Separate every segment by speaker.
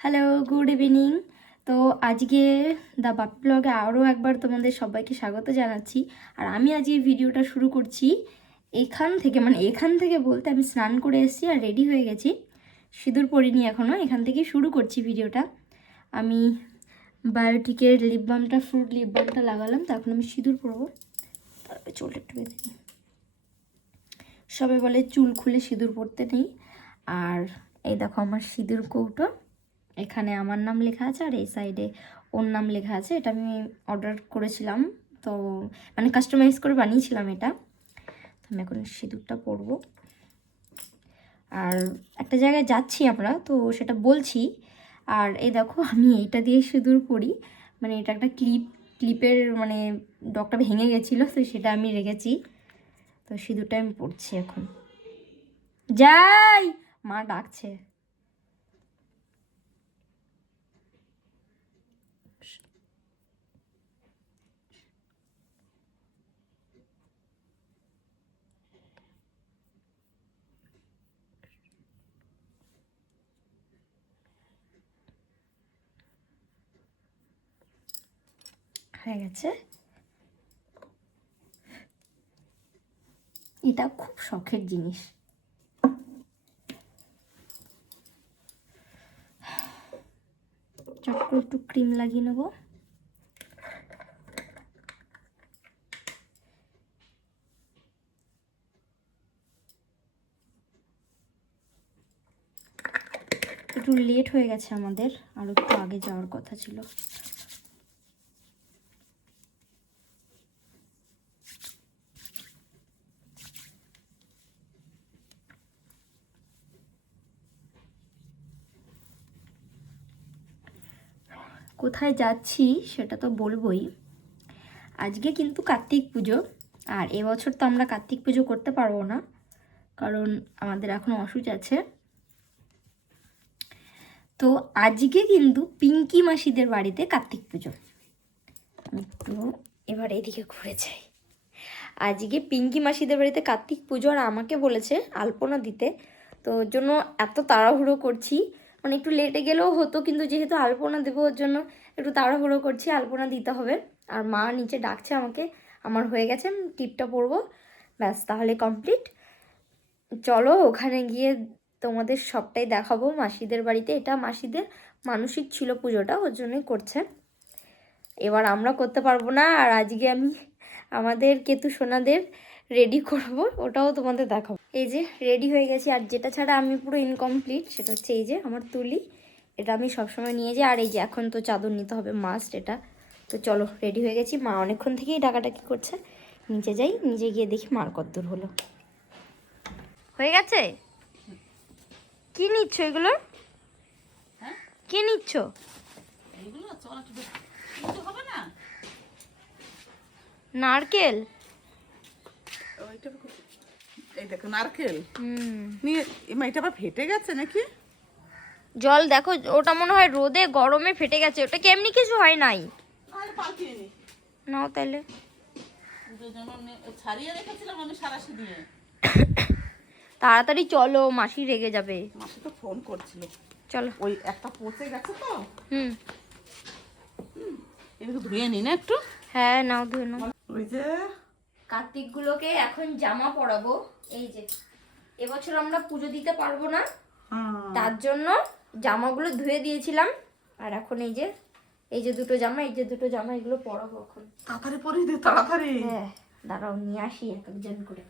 Speaker 1: Hello good evening তো আজকে the বাপ ব্লগে আরও একবার তোমাদের সবাইকে স্বাগত জানাচ্ছি। আর আমি আজকে ভিডিওটা শুরু করছি। এখান থেকে মানে এখান থেকে বলতে আমি স্নান করে এসেছি আর রেডি হয়ে গেছি। সিঁদুর পরিনি এখনও এখান থেকেই শুরু করছি ভিডিওটা। আমি বায়োটিকের লিপ বামটা ফ্রুট লিপ বামটা লাগালাম, তো এখন আমি সিঁদুর পরবো। তারপরে চুলটা একটু বেঁধে নিই। সবে বলে চুল খুলে সিঁদুর পরতে নেই। আর এই দেখো আমার সিঁদুর কৌটো। এখানে আমার নাম লেখা আছে আর এই সাইডে ওর নাম লেখা আছে। এটা আমি অর্ডার করেছিলাম। তো মানে কাস্টমাইজ করে বানিয়েছিলাম এটা। তো আমি এখন সিঁদুরটা পরবো। আর একটা জায়গায় যাচ্ছি আমরা, তো সেটা বলছি। আর এই দেখো, আমি এইটা দিয়ে সিঁদুর পরি। মানে এটা একটা ক্লিপ ক্লিপের মানে ডকটা ভেঙে গেছিল, তো সেটা আমি রেখেছি। তো সিঁদুরটা আমি পরছি এখন। যাই! মা ডাকছে। হয়ে গেছে। এটা খুব শখের জিনিস। চট একটু ক্রিম লাগিয়ে নেব। একটু লেট হয়ে গেছে আমাদের, আর একটু আগে যাওয়ার কথা ছিল। কোথায় যাচ্ছি সেটা তো বলবোই। আজকে কিন্তু কার্তিক পুজো, আর এবছর তো আমরা কার্তিক পুজো করতে পারব না, কারণ আমাদের এখন অসুচ আছে। তো আজকে কিন্তু পিঙ্কি মাসিদের বাড়িতে কার্তিক পুজো। একটু এবার এদিকে ঘুরে যাই। আজকে পিঙ্কি মাসিদের বাড়িতে কার্তিক পুজো, আর আমাকে বলেছে আলপনা দিতে। তো জন্য এত তাড়াহুড়ো করছি মানে একটু লেটে গেলেও হতো, কিন্তু যেহেতু আলপনা দেবো ওর জন্য একটু তাড়াহুড়ো করছি, আলপনা দিতে হবে। আর মা নিচে ডাকছে আমাকে, আমার হয়ে গেছে টিপটা পরবো। ব্যাস, তাহলে কমপ্লিট চলো ওখানে গিয়ে তোমাদের সবটাই দেখাবো, মাসিদের বাড়িতে। এটা মাসিদের মানসিক ছিল পুজোটা, ওর জন্যই করছে। এবার আমরা করতে পারব না, আর আজকে আমি আমাদের কেতু সোনাদের রেডি করব ওটাও তোমাদের দেখাবো। এই যে রেডি হয়ে গেছি আর যেটা ছাড়া আমি পুরো ইনকমপ্লিট সেটা হচ্ছে এই যে আমার তুলি। এটা আমি সবসময় নিয়ে যাই আর এই যে এখন তো চাদর নিতে হবে মাস্ট এটা। তো চলো রেডি হয়ে গেছি। মা অনেকক্ষণ থেকেই ডাকাডাকি করছে। নিচে যাই নিচে গিয়ে দেখি মার কদ্দূর হলো। হয়ে গেছে? কি নিচ্ছ এগুলো? কি নিচ্ছ? নারকেল?
Speaker 2: এই দেখো নারকেল। নিয়ে এটা আবার ফেটে গেছে নাকি?
Speaker 1: জল দেখো ওটা মনে হয় রোদে গরমে ফেটে গেছে। ওটা কি এমনি কিছু হয় নাই? নাও তাহলে।
Speaker 2: ছাড়িয়ে রেখেছিলাম আমি সারাশি দিয়ে।
Speaker 1: তাড়াতাড়ি চলো মাসি রেগে যাবে।
Speaker 2: মাসি তো ফোন করছিল।
Speaker 1: চলো।
Speaker 2: ওই একটা পচে গেছে তো।
Speaker 1: হুম।
Speaker 2: এদিকে ধুয়ে নি না একটু?
Speaker 1: হ্যাঁ নাও ধুয়ে নাও।
Speaker 2: ওই যে
Speaker 1: কার্তিকগুলোকে এখন জামা পরাবো। এই যে এবছর আমরা পুজো দিতে পারব না।
Speaker 2: হ্যাঁ,
Speaker 1: তার জন্য জামাগুলো ধুয়ে দিয়েছিলাম। আর এখন এই যে এই যে দুটো জামা এই যে দুটো জামা এগুলো পরাবো এখন।
Speaker 2: তাড়াতাড়ি পরিয়ে দে তাড়াতাড়ি।
Speaker 1: হ্যাঁ দাঁড়াও নিয়ে আসি এক একজন করে।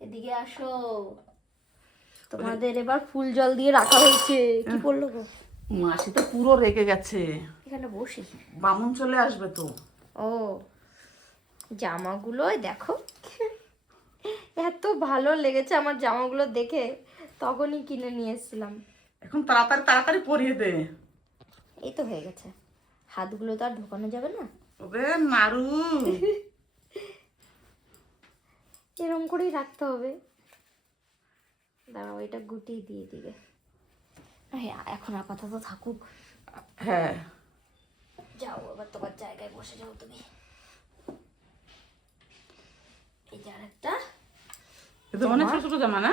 Speaker 1: এদিকে আসো। তোমাদের এবার ফুল জল দিয়ে রাখা হয়েছে। কি করল গো?
Speaker 2: মাসি তো পুরো রেগে গেছে।
Speaker 1: এখানে বসি।
Speaker 2: বামুন চলে আসবে তো।
Speaker 1: ও। জামাগুলো দেখো। এত ভালো লেগেছে আমার জামাগুলো দেখে তখনই কিনে নিয়ে এসেছিলাম।
Speaker 2: এখন তাড়াতাড়ি তাড়াতাড়ি পরিয়ে দে।
Speaker 1: এই তো হয়ে গেছে। হাতগুলো তো আর ঢোকানো যাবে না।
Speaker 2: ওরে নারু।
Speaker 1: এরকম করেই রাখতে হবে। দাঁড়াও এটা গুটিয়ে দিয়ে দিবে। হ্যাঁ এখন আপাতত থাকুক।
Speaker 2: হ্যাঁ।
Speaker 1: যাও আবার তোমার জায়গায় বসে যাও তুমি। এই যে আরেকটা।
Speaker 2: এ অনেক ছোট ছোট জামা না?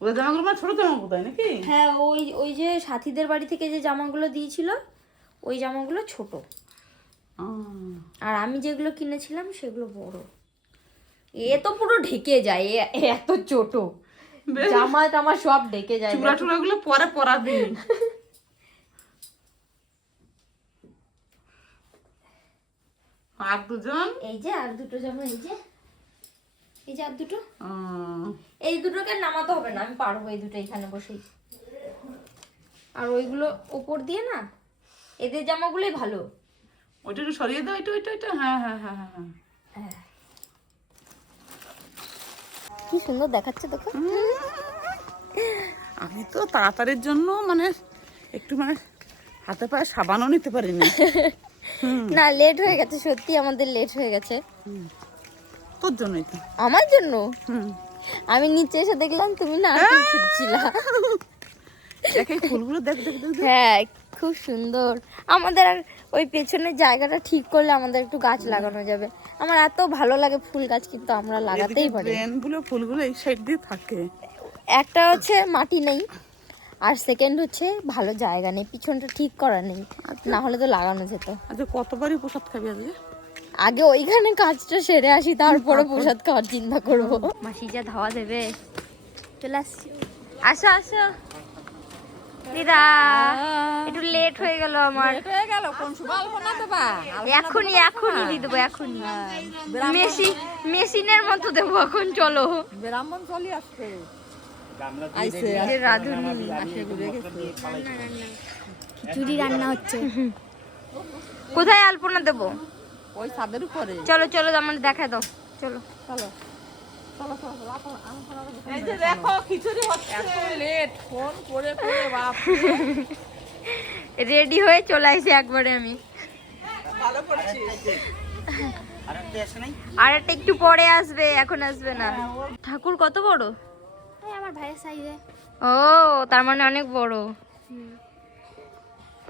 Speaker 2: ওদের জামাগুলো মানে ছোট জামা কোথায় নাকি?
Speaker 1: হ্যাঁ ওই ওই যে সাথীদের বাড়ি থেকে যে জামাগুলো দিয়েছিল ওই জামাগুলো ছোট। আর আমি যেগুলো কিনেছিলাম সেগুলো বড়। এ তো পুরো ঢেকে যায় এ এত ছোট। জামা টামা সব ঢেকে যায়।
Speaker 2: চূড়া টুড়া গুলো পরে পরাবি। আর দুজন?
Speaker 1: এই যে আর দুটো জামা এই যে। এই যে আর দুটো? এই দুটোকে নামাতে হবে না আমি পারব এই দুটো এখানে বসেই। আর ওইগুলো ওপর দিয়ে না এদের জামাগুলোই ভালো।
Speaker 2: ওইটা একটু সরিয়ে দাও এটা ওইটা ওইটা হ্যাঁ হ্যাঁ হ্যাঁ হ্যাঁ হ্যাঁ।
Speaker 1: কি সুন্দর দেখাচ্ছে দেখো
Speaker 2: আমি তো তাড়াতাড়ির জন্য মানে একটু মানে হাতে পায়ে সাবানও নিতে পারিনি।
Speaker 1: না লেট হয়ে গেছে সত্যি আমাদের লেট হয়ে গেছে।
Speaker 2: তোর জন্যই তো।
Speaker 1: আমার জন্য?
Speaker 2: হুম।
Speaker 1: আমি নিচে এসে দেখলাম তুমি নারকেল খুঁজছিলা
Speaker 2: দেখ ফুলগুলো দেখ দেখ দেখ দেখ।
Speaker 1: হ্যাঁ খুব সুন্দর। আমাদের আর ওই পেছনের জায়গাটা ঠিক করলে আমাদের একটু গাছ লাগানো যাবে। আমার এত ভালো লাগে ফুল গাছ কিন্তু আমরা লাগাতেই পারি
Speaker 2: ট্রেনগুলো ফুলগুলো এই সাইড দিয়ে থাকে।
Speaker 1: একটা হচ্ছে মাটি নেই আর সেকেন্ড হচ্ছে ভালো জায়গা নেই পিছনটা ঠিক করা নেই। না হলে তো লাগানো যেত।
Speaker 2: আচ্ছা কতবারই প্রসাদ খাবি আজকে?
Speaker 1: আগে ওইখানে কাজটা সেরে আসি তারপরে প্রসাদ খাওয়ার চিন্তা করব। মাসি যা ধাওয়া দেবে। চলে আসছি। আসো আসো। দিদা একটু লেট হয়ে গেল আমার।
Speaker 3: হয়ে গেল কোন সময় আলপনা দেবা?
Speaker 1: এখনই এখনই দিয়ে দেবো এখনই। মেশিন মেশিনের মতো দেবো এখন চলো।
Speaker 3: ব্রাহ্মণ আসছে।
Speaker 4: খিচুড়ি রান্না হচ্ছে।
Speaker 1: কোথায় আলপনা দেবো?
Speaker 3: ওই ছাদের উপরে।
Speaker 1: চলো চলো আমার দেখা দাও। চলো।
Speaker 3: চলো। চলো চলো চলো, আলপনা- আলপনা দেবো।
Speaker 2: এই যে দেখো খিচুড়ি হচ্ছে।
Speaker 3: এত লেট ফোন করে করে বাপ
Speaker 1: রেডি হয়ে চলে আসি একবারে আমি। আর একটা একটু পরে আসবে এখন আসবে না। ঠাকুর কত বড়?
Speaker 4: আমার ভাইয়ের সাইজে
Speaker 1: ও তার মানে অনেক বড়।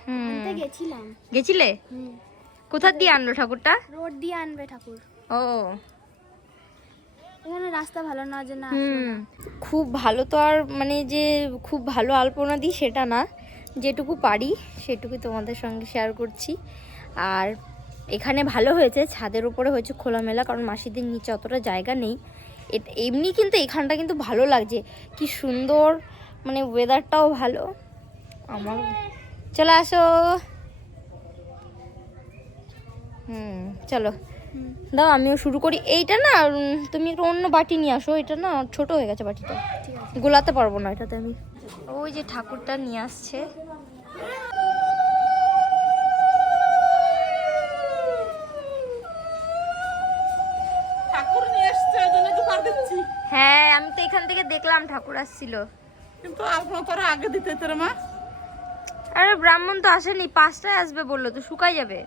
Speaker 1: হুম।
Speaker 4: গেছিলাম।
Speaker 1: গেছিলে?
Speaker 4: হুম।
Speaker 1: কোথা দিয়ে আনলো ঠাকুরটা?
Speaker 4: রোড দিয়ে আনবে ঠাকুর।
Speaker 1: ও।
Speaker 4: এখানে রাস্তা ভালো না জন্য
Speaker 1: হুম। খুব ভালো তো আর মানে যে খুব ভালো আলপনা দিই সেটা না। যেটুকু পারি সেটুকু তোমাদের সঙ্গে শেয়ার করছি। আর এখানে ভালো হয়েছে ছাদের উপরে হয়েছে খোলামেলা কারণ মাসিদের নিচে অতটা জায়গা নেই। এমনি কিন্তু এখানটা কিন্তু ভালো লাগছে। কি সুন্দর মানে ওয়েদারটাও ভালো। আমার চলে আসো। হুম চলো। দাও আমিও শুরু করি। এইটা না তুমি একটু অন্য বাটি নিয়ে আসো। এটা না ছোট হয়ে গেছে বাটিটা। গোলাতে পারব না এটাতে আমি। ওই যে ঠাকুরটা নিয়ে আসছে। হ্যাঁ আমি তো এখান থেকে দেখলাম ঠাকুর আসছিল।
Speaker 2: কিন্তু আলপনা তোরা আগে দিতে তোর মা।
Speaker 1: আরে ব্রাহ্মণ তো আসেনি পাঁচটায় আসবে বলল তো শুকাই যাবে।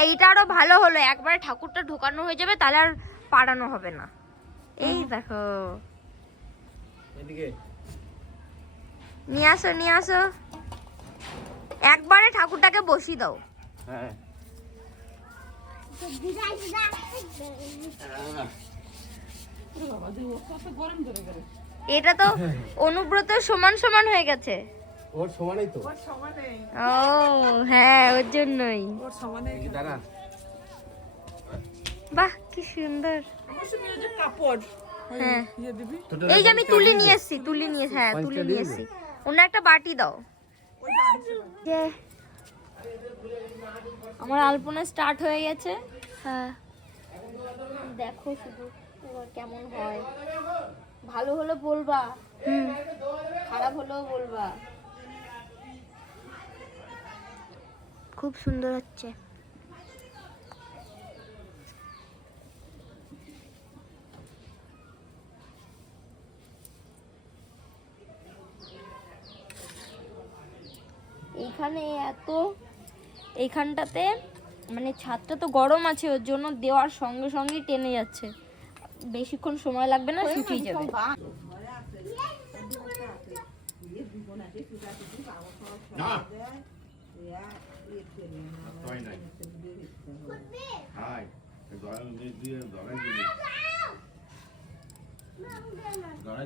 Speaker 1: এইটা আরও ভালো হলো। একবারে ঠাকুরটা ঢোকানো হয়ে যাবে তাহলে আর পাড়ানো হবে না। এই দেখো। নিয়ে আসো নিয়ে আসো। একবারে ঠাকুরটাকে বসিয়ে দাও।
Speaker 2: বাবা যে ও কত গরম ধরে গেলে।
Speaker 1: এটা তো অনুব্রত সমান সমান হয়ে গেছে।
Speaker 5: ওর সমানই তো।
Speaker 2: ওর সমানে
Speaker 1: ও হ্যাঁ ওর জন্যই।
Speaker 2: ওর সমানে
Speaker 5: দাঁড়া।
Speaker 1: বাহ কি সুন্দর।
Speaker 2: আমার সঙ্গে এই যে কাপড়
Speaker 1: হ্যাঁ।
Speaker 2: ইয়ে
Speaker 1: এই যে আমি তুলি নিয়ে এসেছি তুলি নিয়ে হ্যাঁ তুলি নিয়ে এসেছি অন্য একটা বাটি দাও। যে আমার আলপনা স্টার্ট হয়ে গেছে।
Speaker 4: হ্যাঁ।
Speaker 1: দেখো শুধু কেমন হয়। ভালো হলে বলবা।
Speaker 4: হুম।
Speaker 1: খারাপ হলেও বলবা।
Speaker 4: খুব সুন্দর হচ্ছে।
Speaker 1: এইখানে এত এইখানটাতে মানে ছাদটা তো গরম আছে ওর জন্য দেওয়ার সঙ্গে সঙ্গেই টেনে যাচ্ছে। বেশিক্ষণ সময় লাগবে না শুকিয়ে যাবে।
Speaker 5: না হয় নাই হাই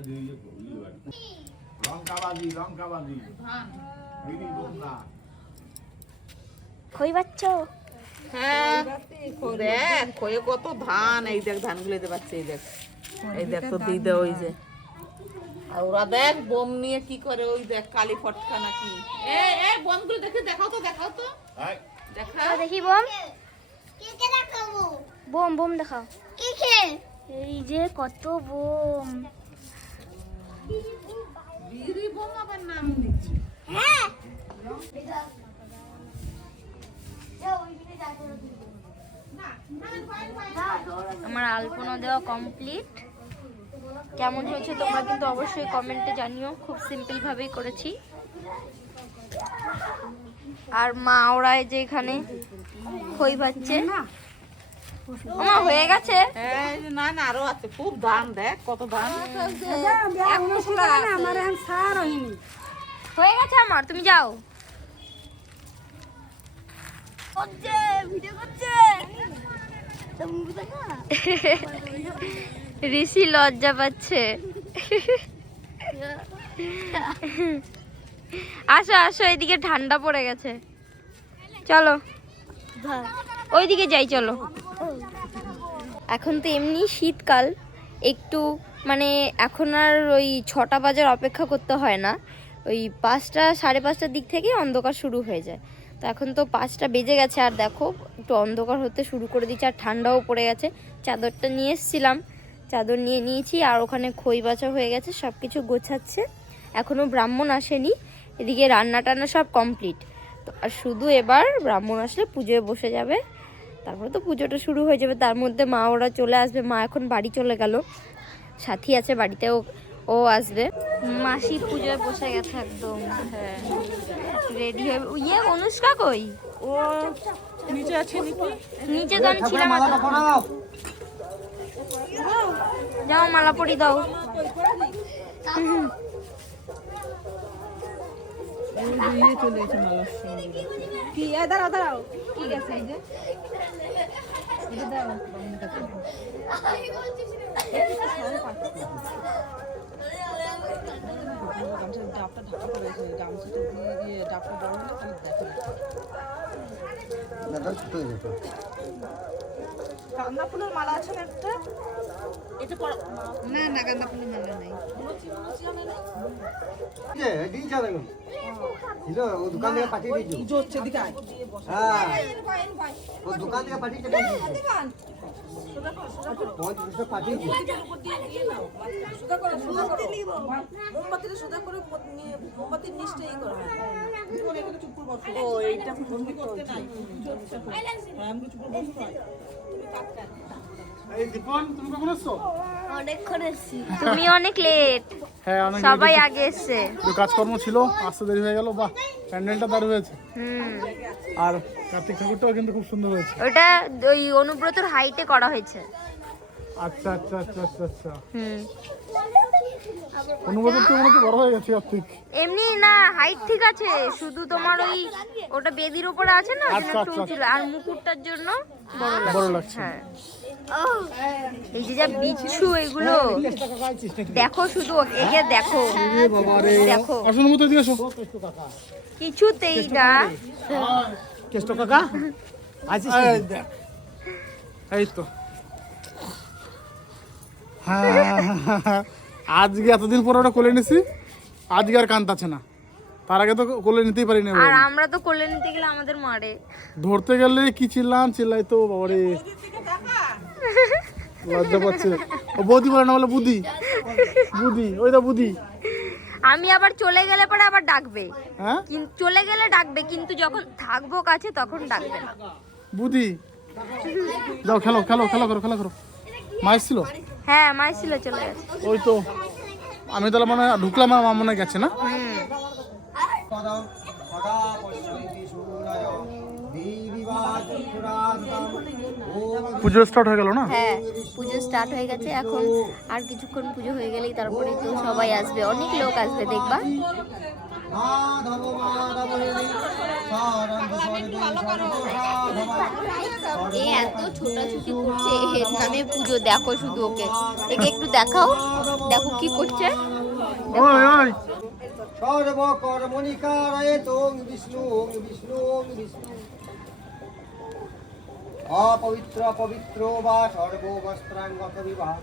Speaker 5: দিয়ে বিড়ি
Speaker 4: খই বাচ্চ
Speaker 2: হ্যাঁ দেখ কত ধান। এই দেখ ধানগুলো দিতে পারছে এই দেখ। এই দেখ তো দিদা ওই যে আর ওরা দেখ বোম নিয়ে কি করে ওই দেখ কালী ফটকা নাকি। এ এ বোমগুলো দেখে দেখাও তো দেখাও তো।
Speaker 5: এই,
Speaker 2: দেখা
Speaker 4: দেখি বোম। বোম বোম দেখাও। এই যে কত বোম।
Speaker 2: বিড়ি বোম আবার নাম দিচ্ছে।
Speaker 1: আমার আলপনা দেওয়া কমপ্লিট কেমন হয়েছে তোমরা কিন্তু অবশ্যই কমেন্টে জানিও। খুব সিম্পল ভাবেই করেছি। আর মা ওরাই যে এখানে খই পাচ্ছে মা হয়ে গেছে?
Speaker 2: হ্যাঁ এই না না আরও আছে। খুব ধান দেখ কত ধান
Speaker 1: হয়ে গেছে আমার তুমি যাও। ঋষি লজ্জা পাচ্ছে। আসো আসো, এদিকে ঠান্ডা পড়ে গেছে। চলো। ওইদিকে যাই, চলো। এখন তো এমনি শীতকাল। একটু মানে এখন আর ওই ছটা বাজার অপেক্ষা করতে হয় না। ওই পাঁচটা, সাড়ে পাঁচটার দিক থেকে অন্ধকার শুরু হয়ে যায়। তো এখন তো পাঁচটা বেজে গেছে, আর দেখো, একটু অন্ধকার হতে শুরু করে দিচ্ছে, আর ঠান্ডাও পড়ে গেছে। চাদরটা নিয়ে এসেছিলাম। চাদর নিয়ে নিয়েছি, আর ওখানে খই বাছা হয়ে গেছে সব কিছু গোছাচ্ছে। এখনও ব্রাহ্মণ আসেনি। এদিকে রান্না টান্না সব কমপ্লিট তো আর শুধু এবার ব্রাহ্মণ আসলে পুজোয় বসে যাবে। তারপরে তো পুজোটা শুরু হয়ে যাবে। তার মধ্যে মা ওরা চলে আসবে। মা এখন বাড়ি চলে গেল। সাথী আছে বাড়িতে ও ও আসবে। মাসি পুজোয় বসে গেছে একদম। হ্যাঁ। রেডি হয়ে ইয়ে অনুষ্কা কই?
Speaker 2: ও নিচে আছে নাকি?
Speaker 1: নিচে তো আমি ছিলাম যাও মালা পরি দাও।
Speaker 2: চলে এসে মালার সঙ্গে
Speaker 1: ঠিক আছে এই যে?
Speaker 2: গাঁদা ফুলের মালা আছে না একটা? এটা
Speaker 3: না না গাঁদা ফুলের মালা নাই।
Speaker 6: দোকান থেকে পাঠিয়ে দিয়েছ।
Speaker 2: জোরছে দিকে
Speaker 6: হ্যাঁ। ও দোকান থেকে পাঠিয়েছে পঞ্চাশ পাঠিয়েছে।
Speaker 2: ও এইটা বন্দি করতে নাই।
Speaker 7: এই দীপন তুমি কখন এসছো
Speaker 4: অনেকক্ষণ এসছি
Speaker 1: তুমি অনেক লেট
Speaker 7: হ্যাঁ
Speaker 1: সবাই আগে এসছে।
Speaker 7: কাজকর্ম ছিল আসতে দেরি হয়ে গেল বাহ প্যান্ডেলটা দারুণ হয়েছে।
Speaker 1: হুম।
Speaker 7: আর কার্তিক ঠাকুরটাও কিন্তু খুব সুন্দর হয়েছে।
Speaker 1: ওটা ওই অনুব্রতর হাইটে করা হয়েছে।
Speaker 7: আচ্ছা আচ্ছা আচ্ছা আচ্ছা আচ্ছা।
Speaker 1: হুম।
Speaker 7: অনুবাদের তো মনে বড় হয়ে গেছে কার্তিক।
Speaker 1: এমনি না হাইট ঠিক আছে শুধু তোমার ওই ওটা বেদির উপরে আছে না
Speaker 7: আচ্ছা, আচ্ছা।
Speaker 1: লাগে। আর মুকুটটার জন্য বড় লাগছে। হ্যাঁ। এই যে যা বিচ্ছু এগুলো। দেখো শুধু একে দেখো। দেখো। কিছুতেই না।
Speaker 6: কেষ্ট কাকা আছিস
Speaker 7: এই তো। হ্যাঁ আজকে এতদিন পরে ওটা কোলে নিছি আজকে আর কান্তাছে না। তার আগে তো কোলে নিতেই পারিনি
Speaker 1: আর আমরা তো কোলে নিতে গেলে আমাদের মারে।
Speaker 7: ধরতে গেলে কি চিল্লাম চিল্লাই তো বাবারে। লজ্জা পাচ্ছে। ও বৌদি বলে না বলে বুদ্ধি বুদ্ধি ওই তো বুদ্ধি
Speaker 1: আমি আবার চলে গেলে পরে আবার ডাকবে।
Speaker 7: হ্যাঁ?
Speaker 1: কিন্তু চলে গেলে ডাকবে কিন্তু যখন থাকব কাছে তখন ডাকবে না।
Speaker 7: বুদ্ধি যাও খেলো খেলো খেলো করো খেলো করো। মাইস ছিল?
Speaker 1: হ্যাঁ মাই ছিল চলে গেছে।
Speaker 7: ওই তো। আমি তাহলে মানে ঢুকলাম আমার মনে গেছে না? পুজো স্টার্ট হয়ে গেল না?
Speaker 1: হ্যাঁ পুজো স্টার্ট হয়ে গেছে। এখন আর কিছুক্ষণ পুজো হয়ে গেলেই তারপরে তো সবাই আসবে। অনেক লোক আসবে দেখবা। এ এত ছোটাছুটি করছে এর নামে পুজো দেখো শুধু ওকে। একে একটু দেখাও দেখো কি করছে।
Speaker 7: ওই ওই।
Speaker 6: সর্ব কর্মণিকারয়ে তোং বিষ্ণু ওং বিষ্ণু ওং বিষ্ণু। অপবিত্র পবিত্র বা সর্ববস্ত্রাঙ্গত বিবাহ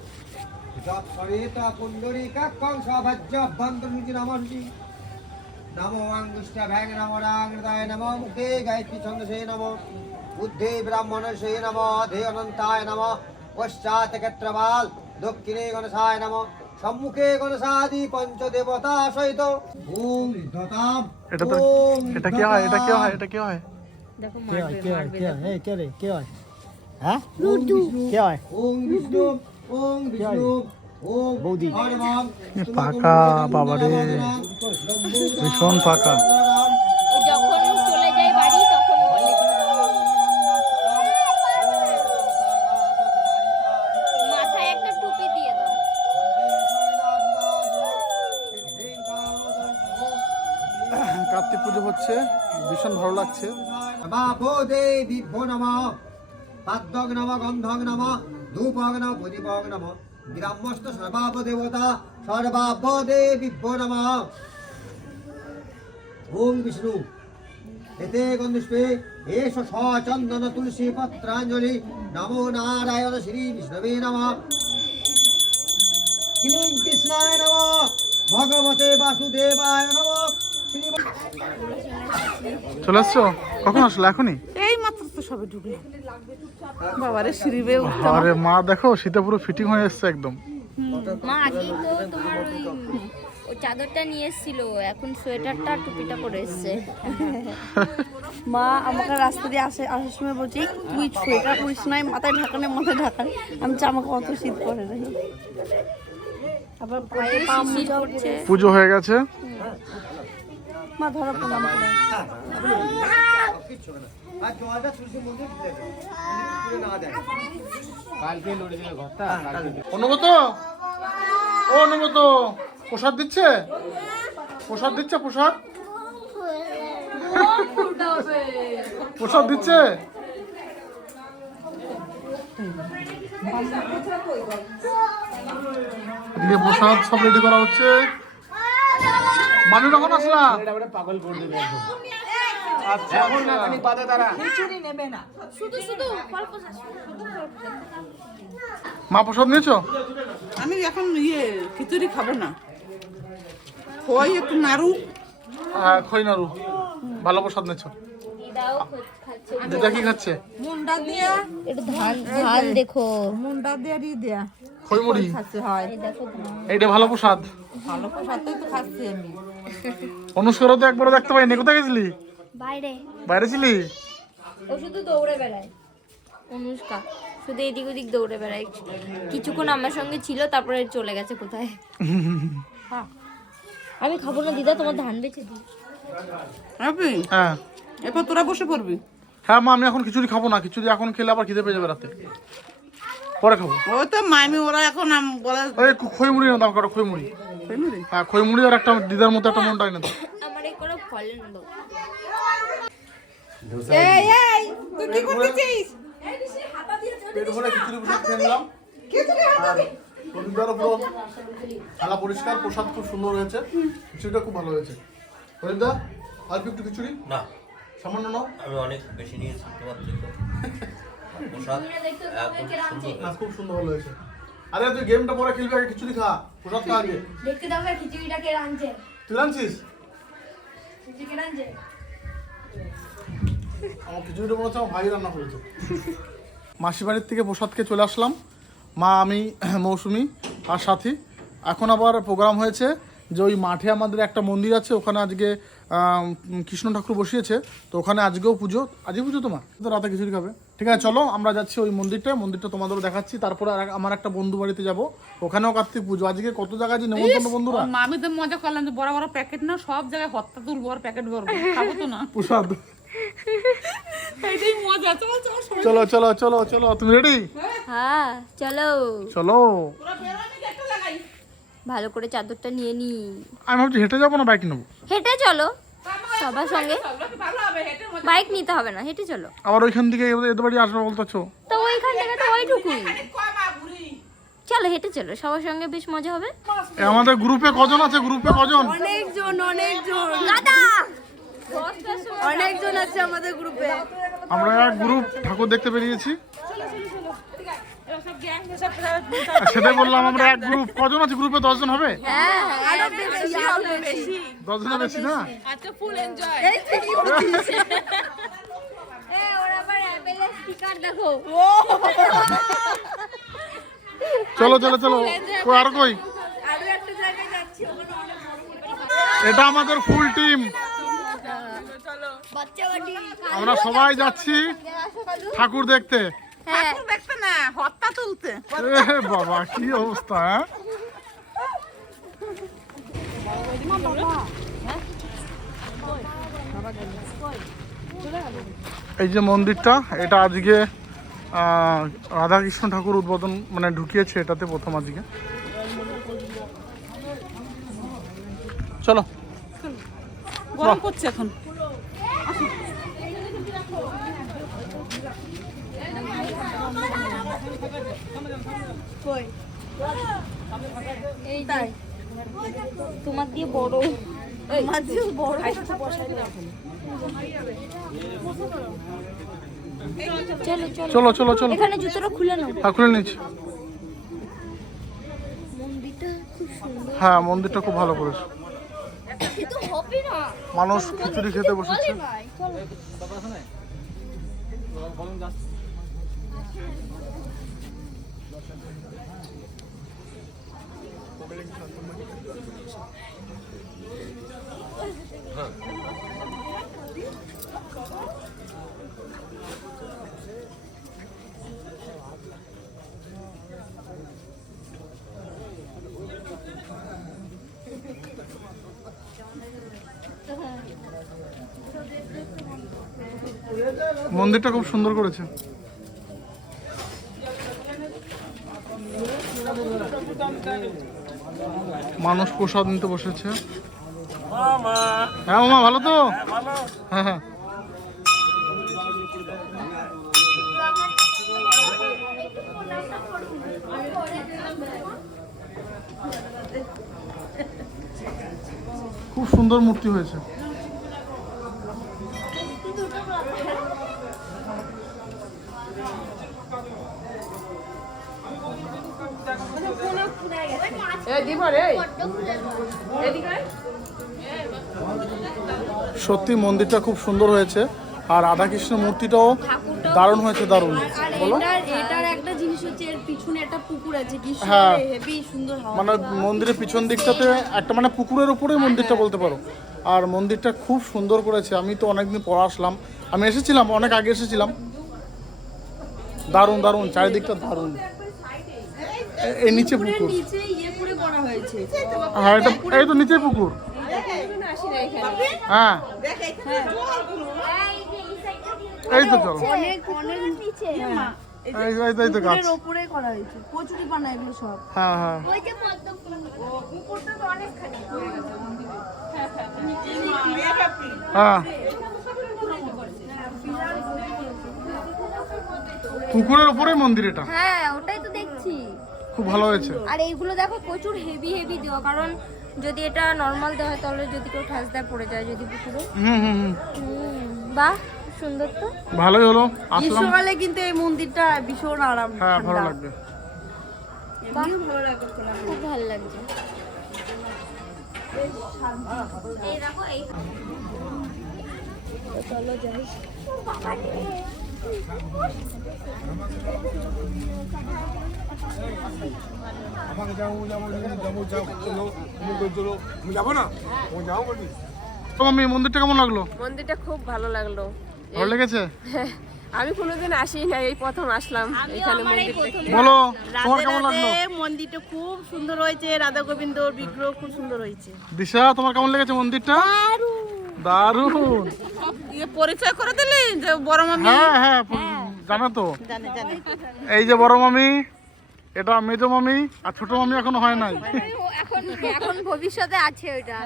Speaker 6: যৎ সরিত পুণ্ডরীকাক্ষং সভাজ্য অভ্যন্তরীতি নমন্তি। নমো আঙ্গুষ্ঠ ভ্যাং নম রাঙ্গদায় নম মুখে গায়ত্রী ছন্দসে নম। বুদ্ধে ব্রাহ্মণসে নম ধে অনন্তায় নম। পশ্চাৎ ক্ষেত্রবাল দক্ষিণে গণসায় নম। সম্মুখে গণসাদি পঞ্চদেবতা সহিত। ওম দতাম
Speaker 7: এটা তো এটা কি হয়? এটা কি হয়? এটা কি হয়?
Speaker 1: দেখো
Speaker 6: কে হয়? কে হয়? কে কে রে? কে হয়? হ্যাঁ? কে হয়? ওম বিষ্ণু। ওম বিষ্ণু। ওম বৌদি।
Speaker 7: পাকা বাবারে। ভীষণ পাকা। লাগছে।
Speaker 6: বাপো দেবী ভো নম পাদ্যগ নম গন্ধগ নম ধূপগ নম। নম দেবতা নম। ওম বিষ্ণু। এতে গন্ধুষ্পে এষ সচন্দন তুলসী পত্রাঞ্জলি। নমো নারায়ণ শ্রী বিষ্ণবে নম। ক্লিং কৃষ্ণায় নম। ভগবতে বাসুদেবায় নম।
Speaker 7: চলে আসছো? কখন আসলে? এখনই?
Speaker 2: এই মাত্র তো সবে ঢুকলাম। বাবারে সিঁড়ি বেয়ে উঠতে
Speaker 7: আরে মা দেখো শীতে পুরো ফিটিং হয়ে এসছে একদম।
Speaker 1: মা আগেই তো তোমার ওই চাদরটা নিয়ে এসেছিল। এখন সোয়েটারটা টুপিটা পরে এসছে।
Speaker 3: মা আমাকে রাস্তা দিয়ে আসে আসার সময় বলছে তুই সোয়েটার পরিস নাই মাথায় ঢাকানে মাথায় ঢাকান আমি আমাকে অত শীত করে নাই। আবার পায়ে পা মোজা
Speaker 7: পুজো হয়ে গেছে।
Speaker 3: মা, ধরো প্রণাম। করে
Speaker 7: অনুগত ও অনুগত প্রসাদ দিচ্ছে? প্রসাদ দিচ্ছে, প্রসাদ? প্রসাদ দিচ্ছে? প্রসাদ সব রেডি করা হচ্ছে। মানুষ কখন আসলা আচ্ছা। মা প্রসাদ নিয়েছো?
Speaker 2: আমি এখন ইয়ে খিচুড়ি খাব না। খোয়াই একটু নাড়ু।
Speaker 7: হ্যাঁ খই নাড়ু। ভালো প্রসাদ নিয়েছো। দিদা কি খাচ্ছে?
Speaker 2: মুন্ডা দিয়া।
Speaker 1: একটু ধান ধান দেখো।
Speaker 2: মুন্ডা দিয়া দিয়ে দেয়া।
Speaker 7: খই মুড়ি?
Speaker 2: খাচ্ছে হয়।
Speaker 1: এই দেখো। ধান
Speaker 7: এইটা ভালো প্রসাদ।
Speaker 2: ভালো প্রসাদই তো খাচ্ছি আমি।
Speaker 7: অনুষ্কারও তো একবারও দেখতে পাইনি। কোথায় গেছিলি?
Speaker 1: বাইরে।
Speaker 7: বাইরে ছিলি?
Speaker 1: ও শুধু দৌড়ে বেড়ায়। অনুষ্কা শুধু এদিক ওদিক দৌড়ে বেড়ায়। কিছুক্ষণ আমার সঙ্গে ছিল তারপরে চলে গেছে কোথায়? আমি খাব না দিদা তোমার ধান বেঁচে দিই।
Speaker 2: আপনি
Speaker 7: হ্যাঁ।
Speaker 2: এরপর তোরা বসে পড়বি।
Speaker 7: হ্যাঁ মা আমি এখন খিচুড়ি খাব না। খিচুড়ি এখন খেলে আবার খিদে পেয়ে যাবে রাতে। পরে খাব।
Speaker 2: ওই তো মাইমি ওরা এখন আম- বলে
Speaker 7: ওই খই মুড়ি না দাও কারও খই মুড়ি হ্যাঁ খই মুড়ি আর একটা দিদার মতো একটা মনটাই না দাও
Speaker 1: আমার এই করে ফলেন দাও
Speaker 2: এই এই তুই কি করতেছিস?
Speaker 7: পেট ভরে খিচুড়ি নিলাম। আর প্রদীপদারও পুরো থালা পরিষ্কার প্রসাদ খুব সুন্দর হয়েছে। খিচুড়িটা খুব ভালো হয়েছে। প্রদীপদা অল্প একটু খিচুড়ি?
Speaker 8: না।
Speaker 7: সামান্য নাও।
Speaker 8: আমি অনেক বেশি নিয়েছি তোমার থেকে।
Speaker 7: খুব সুন্দর। হয়েছে। আরে তুই গেমটা পরে খেলবি আগে খিচুড়ি খা। প্রসাদ খা আগে।
Speaker 1: দেখতে দাও খিচুড়িটা কে রাঁধছে।
Speaker 7: তুই রাঁধছিস?
Speaker 1: খিচুড়ি কে রাঁধছে?
Speaker 7: আমার খিচুড়িটা মনে হচ্ছে আমার ভাই রান্না করেছে। মাসি বাড়ির থেকে প্রসাদ খেয়ে চলে আসলাম। মা আমি মৌসুমি আর সাথী। এখন আবার প্রোগ্রাম হয়েছে যে ওই মাঠে আমাদের একটা মন্দির আছে ওখানে আজকে আম, কৃষ্ণ ঠাকুর বসিয়েছে তো ওখানে আজকেও পুজো। আজকে পুজো তোমার? তো রাতে খিচুড়ি খাবে। ঠিক আছে চলো আমরা যাচ্ছি ওই মন্দিরটা মন্দিরটা তোমাদেরও দেখাচ্ছি। তারপরে আমার একটা বন্ধু বাড়িতে যাব ওখানেও কার্তিক পুজো। আজকে কত জায়গায় যে নেমন্তন্ন বন্ধুরা?
Speaker 2: আমি তো মজা করলাম যে বড় বড় প্যাকেট না সব জায়গায় হত্যা তুলবো আর প্যাকেট ভরবো। খাব তো না।
Speaker 7: প্রসাদ।
Speaker 2: মজা চল চল সবাই।
Speaker 7: চলো চলো চলো চলো তুমি রেডি
Speaker 1: হ্যাঁ চলো।
Speaker 7: চলো।
Speaker 1: ভালো করে চাদরটা নিয়ে নি।
Speaker 7: আমি ভাবছি হেঁটে যাব না বাইক নেব?
Speaker 1: হেঁটে চলো। সবার সঙ্গে। বাইক নিতে হবে না হেঁটে চলো।
Speaker 7: আবার ওইখান থেকে এদের বাড়ি আসবে বলতেছো
Speaker 1: তো ওইখান থেকে তো ওইটুকুই। চলো হেঁটে চলো সবার সঙ্গে বেশ মজা হবে।
Speaker 7: আমাদের গ্রুপে কজন আছে? গ্রুপে কজন?
Speaker 3: অনেকজন অনেকজন।
Speaker 1: দাদা!
Speaker 3: অনেকজন আছে আমাদের গ্রুপে
Speaker 7: আমরা গ্রুপ ঠাকুর দেখতে বেরিয়েছি। সেটাই বললাম আমরা এক গ্রুপ কজন আছে গ্রুপে দশজন হবে
Speaker 1: হ্যাঁ
Speaker 7: দশজনের বেশি না চলো চলো চলো আর কই
Speaker 3: আরও একটা জায়গায় যাচ্ছি ওখানে অনেক
Speaker 7: এটা আমাদের ফুল টিম আমরা সবাই যাচ্ছি ঠাকুর দেখতে
Speaker 1: হ্যাঁ
Speaker 2: দেখতে না হত্তা তুলতে
Speaker 7: বাবা কি অবস্থা হ্যাঁ? এই যে মন্দিরটা এটা আজকে আহ, রাধাকৃষ্ণ ঠাকুর উদ্বোধন মানে ঢুকিয়েছে এটাতে প্রথম আজকে। চলো।
Speaker 2: গরম করছে এখন।
Speaker 3: কই?
Speaker 1: এই তাই তোমার দিয়ে বড়
Speaker 3: মাঝে বড়।
Speaker 1: চলো চলো।
Speaker 7: চলো চলো চলো।
Speaker 1: এখানে জুতোটা খুলে নাও।
Speaker 7: হ্যাঁ খুলে নিচ্ছি।
Speaker 1: মন্দিরটা খুব
Speaker 7: হ্যাঁ মন্দিরটা খুব ভালো করেছে।
Speaker 1: কিন্তু হবে না।
Speaker 7: মানুষ খিচুড়ি খেতে বসেছে। মন্দিরটা খুব সুন্দর করেছে। মানুষ প্রসাদ নিতে বসেছে। হ্যাঁ মামা, ভালো তো? হ্যাঁ হ্যাঁ। খুব সুন্দর মূর্তি হয়েছে। সত্যি মন্দিরটা খুব সুন্দর হয়েছে আর রাধাকৃষ্ণ মূর্তিটাও দারুণ হয়েছে দারুণ। বলো।
Speaker 3: এটার এটার একটা জিনিস হচ্ছে এর পিছনে একটা পুকুর আছে কি
Speaker 7: হ্যাঁ।
Speaker 3: হেভি সুন্দর
Speaker 7: মানে মন্দিরের পিছন দিকটাতে একটা মানে পুকুরের উপরেই মন্দিরটা বলতে পারো। আর মন্দিরটা খুব সুন্দর করেছে আমি তো অনেকদিন পর আসলাম। আমি এসেছিলাম অনেক আগে এসেছিলাম। দারুণ দারুণ চারিদিকটা দারুণ। এই নিচে পুকুর।
Speaker 3: নিচে ইয়ে করে করা হয়েছে।
Speaker 7: হ্যাঁ এটা এই তো নিচে পুকুর। হ্যাঁ। এই তো চল।
Speaker 3: পুকুরের সব।
Speaker 7: হ্যাঁ হ্যাঁ।
Speaker 4: ওই যে পদ্ম পুকুরটা তো অনেকখানি।
Speaker 7: হ্যাঁ। পুকুরের উপরেই মন্দির এটা।
Speaker 1: হ্যাঁ ওটাই তো দেখছি।
Speaker 7: খুব ভালো হয়েছে।
Speaker 1: আর এইগুলো দেখো প্রচুর হেভি হেভি দেওয়া। কারণ যদি এটা নর্মাল দেওয়া হয় তাহলে যদি কেউ ঠাস দেয় পড়ে যায় যদি পুকুরে।
Speaker 7: হুম হুম
Speaker 1: বাহ সুন্দর তো।
Speaker 7: ভালোই হলো আসলাম।
Speaker 3: গ্রীষ্মকালে কিন্তু এই মন্দিরটা ভীষণ আরাম
Speaker 7: হ্যাঁ ভালো লাগবে।
Speaker 1: খুব ভালো লাগছে। এই দেখো এই। তো চলো যাই।
Speaker 5: আমাকে যাব যাব যাব যাব চলো তুমি তো চলো আমি যাব না ও যাও বলি
Speaker 7: তো মাম্মি মন্দিরটা কেমন লাগল?
Speaker 9: মন্দিরটা খুব ভালো লাগল।
Speaker 7: ভালো লেগেছে?
Speaker 9: আমি কোনোদিন আসি না এই প্রথম আসলাম এখানে
Speaker 7: বলো তোমার কেমন লাগল?
Speaker 3: মন্দিরটা খুব সুন্দর হয়েছে রাধা গোবিন্দর বিগ্রহ খুব সুন্দর হয়েছে।
Speaker 7: দিশা তোমার কেমন লেগেছে মন্দিরটা? দারুণ।
Speaker 2: ইয়ে পরিচয় করে দিলি যে বড় মামি?
Speaker 7: হ্যাঁ হ্যাঁ জানো তো?
Speaker 2: জানে জানে।
Speaker 7: এই যে বড় মামি এটা মেজো মামি আর ছোট মামি এখনও হয় নাই।
Speaker 1: এখন এখন ভবিষ্যতে আছে ওইটা।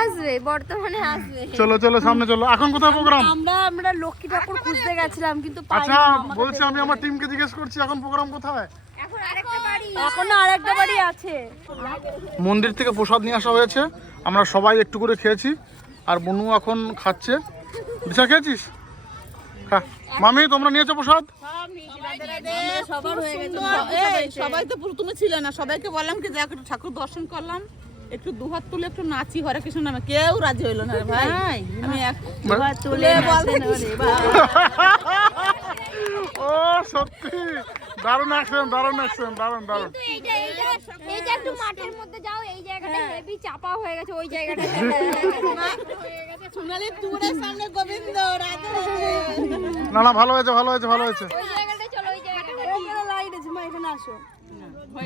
Speaker 1: আসবে বর্তমানে আসবে।
Speaker 7: চলো চলো সামনে চলো। এখন কোথায় প্রোগ্রাম
Speaker 3: আমরা আমরা লক্ষ্মী ঠাকুর খুঁজতে গেছিলাম কিন্তু
Speaker 7: আচ্ছা বলছি আমি আমার টিমকে জিজ্ঞেস করছি এখন প্রোগ্রাম কোথায়?
Speaker 1: এখন আরেকটা বাড়ি।
Speaker 3: এখনও আরেকটা বাড়ি আছে।
Speaker 7: মন্দির থেকে প্রসাদ নিয়ে আসা হয়েছে। আমরা সবাই একটু করে খেয়েছি। আর বনু এখন খাচ্ছে। দিশা খেয়েছিস? মামি তোমরা নিয়েছো প্রসাদ?
Speaker 3: হয়ে গেছে
Speaker 2: সবাই তো তুমি ছিলে না সবাইকে বললাম কি দেখ একটু ঠাকুর দর্শন করলাম একটু দুহাত তুলে একটু নাচি হরে কৃষ্ণ নামে কেউ রাজি হইল না ভাই? আমি এক তুলে বলতে
Speaker 7: ও সত্যি। দারুণ অ্যাকশন দারুণ অ্যাকশন দারুণ দারুণ।
Speaker 1: এইটা এইটা এইটা একটু মাঠের মধ্যে যাও এই জায়গাটা হেভি চাপা হয়ে গেছে ওই জায়গাটা
Speaker 2: সোনালি টুকুরের সামনে গোবিন্দ রাধে
Speaker 7: না না ভালো হয়েছে ভালো হয়েছে ভালো হয়েছে।
Speaker 1: ওই জায়গাটা চলো ওই জায়গাটা
Speaker 3: লাইট আছে মা এখানে আসো।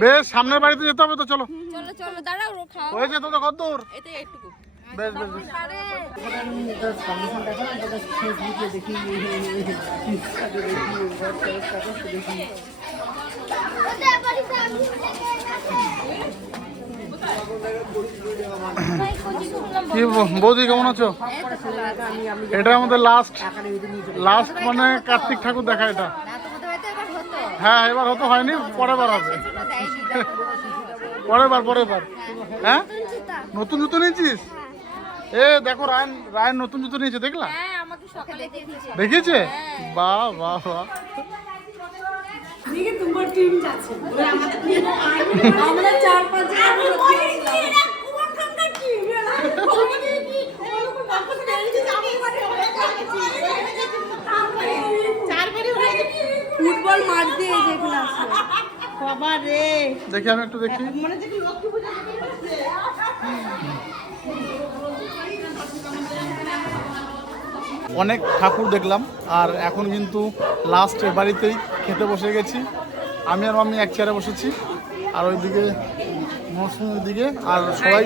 Speaker 7: বেশ সামনের বাড়িতে যেতে হবে তো চলো।
Speaker 1: চলো চলো দাঁড়াও খাও
Speaker 7: হয়েছে তো তো কদ্দূর
Speaker 2: এটা একটুকু।
Speaker 7: বেশ বেশ কি বৌদি, কেমন আছো? এটা আমাদের লাস্ট লাস্ট মানে কার্তিক ঠাকুর দেখা এটা। হ্যাঁ এবার হতো হয়নি পরের বার হবে। পরের বার পরের বার হ্যাঁ? নতুন জুতো নিয়েছিস? এ দেখো রায়ন রায়ন নতুন জুতো নিয়েছে দেখলা?
Speaker 1: হ্যাঁ আমাকে সকালে দেখেছি
Speaker 7: দেখিয়েছে?
Speaker 3: পাঁচ ফুটবল মাঠ দিয়ে
Speaker 2: বাবা রে।
Speaker 7: দেখি আমি একটু দেখি। অনেক ঠাকুর দেখলাম আর এখন কিন্তু লাস্ট বাড়িতেই খেতে বসে গেছি। আমি আর মাম্মি এক চেয়ারে বসেছি আর ওইদিকে মৌসুমির দিকে আর সবাই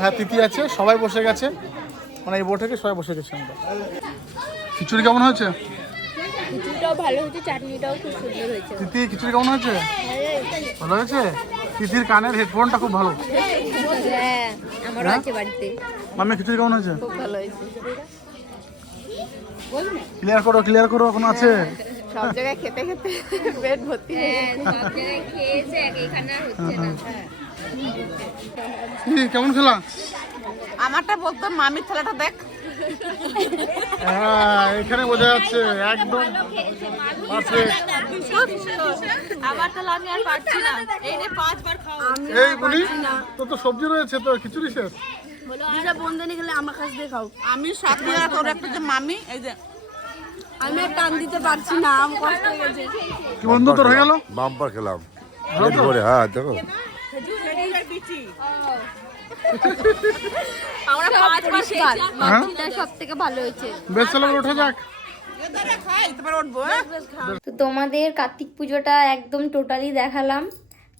Speaker 7: হ্যাঁ তিথি আছে সবাই বসে গেছে। মানে এই বোটেকে সবাই বসে গেছে আমরা। খিচুড়ি কেমন হয়েছে?
Speaker 1: খিচুড়িটাও ভালো হয়েছে চাটনিটাও খুব সুন্দর হয়েছে।
Speaker 7: তিথি খিচুড়ি কেমন হয়েছে? ভালো হয়েছে? তিথির কানের হেডফোনটা খুব ভালো।
Speaker 1: হ্যাঁ আমারও আছে বাড়িতে।
Speaker 7: মাম্মি খিচুড়ি কেমন হয়েছে?
Speaker 1: ভালো হয়েছে।
Speaker 7: ক্লিয়ার করো ক্লিয়ার করো এখন আছে?
Speaker 9: সব জায়গায় খেতে খেতে পেট ভর্তি হ্যাঁ
Speaker 1: সব জায়গায় খেয়েছে এখানে আর হচ্ছে না।
Speaker 7: কেমন খেলা?
Speaker 2: আমারটা বলতো মামির ছেলেটা দেখ।
Speaker 7: হ্যাঁ এখানে বোঝা যাচ্ছে একদম
Speaker 2: তাহলে আমি আর পারছি না এই পাঁচবার
Speaker 7: বলি তোর তো সবজি রয়েছে তো খিচুড়ি শেষ
Speaker 3: যেটা বন্ধনে গেলে আমার কাছ দিয়ে খাও
Speaker 2: আমি সাথে আর তোর একটা যে মামি এই যে
Speaker 3: আমি আর টান দিতে পারছি না আমার কষ্ট হয়ে গেছে
Speaker 7: কি বন্ধু তোর হয়ে গেল
Speaker 5: বাম্পার খেলাম
Speaker 7: ভালো তো?
Speaker 5: করে হ্যাঁ দেখো
Speaker 1: আমরা পাঁচবার খেয়েছি সব থেকে ভালো হয়েছে।
Speaker 7: বেশ চলো ওঠা যাক।
Speaker 2: এদারে খাই তারপরে উঠবো হ্যাঁ
Speaker 1: তো তোমাদের কার্তিক পুজোটা একদম টোটালি দেখালাম।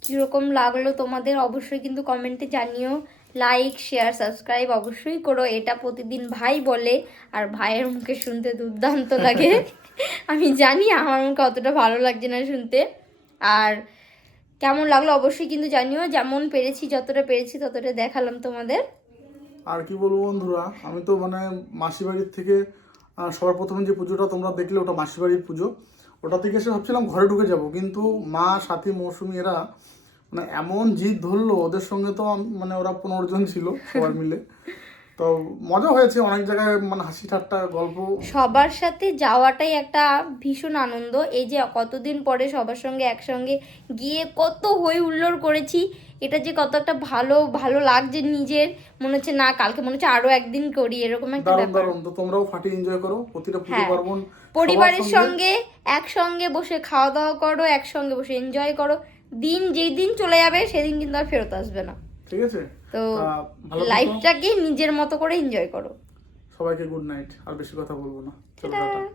Speaker 1: কীরকম লাগল তোমাদের অবশ্যই কিন্তু কমেন্টে জানিও। লাইক শেয়ার সাবস্ক্রাইব অবশ্যই করো। এটা প্রতিদিন ভাই বলে আর ভাইয়ের মুখে শুনতে দুর্দান্ত লাগে। আমি জানি আমার মুখে অতটা ভালো লাগছে না শুনতে। আর কেমন লাগল অবশ্যই কিন্তু জানিও, যেমন পেরেছি, যতটা পেরেছি ততটা দেখালাম তোমাদের।
Speaker 7: আর কি বলব বন্ধুরা, আমি তো মানে মাসি বাড়ির থেকে সবার প্রথমে যে পুজোটা তোমরা দেখলে, ওটা মাসি বাড়ির পুজো। ওটা থেকে এসে ভাবছিলাম ঘরে ঢুকে যাব, কিন্তু মা, সাথী, মৌসুমি এরা মানে এমন জিদ ধরলো, ওদের সঙ্গে তো মানে ওরা পনেরো জন ছিল সবার মিলে। তো মজা হয়েছে অনেক জায়গায় মানে হাসি ঠাট্টা গল্প।
Speaker 1: সবার সাথে যাওয়াটাই একটা ভীষণ আনন্দ। এই যে কতদিন পরে সবার সঙ্গে একসঙ্গে গিয়ে কত হই হুল্লোড় করেছি এটা যে কত একটা ভালো ভালো লাগছে নিজের। মনে হচ্ছে না কালকে মনে হচ্ছে আরও একদিন করি। এরকম একটা ব্যাপার।
Speaker 7: তো তোমরাও ফাটিয়ে এনজয় করো প্রতিটা পুজো
Speaker 1: হ্যাঁ।
Speaker 7: পার্বণ
Speaker 1: পরিবারের
Speaker 7: সঙ্গে-
Speaker 1: সঙ্গে একসঙ্গে বসে খাওয়া দাওয়া করো একসঙ্গে বসে এনজয় করো। দিন যেই দিন চলে যাবে সেদিন কিন্তু আর ফেরত আসবে না।
Speaker 7: ঠিক আছে?
Speaker 1: তো। লাইফটাকে নিজের মতো করে এনজয় করো।
Speaker 7: সবাইকে গুড নাইট আর বেশি কথা বলব না।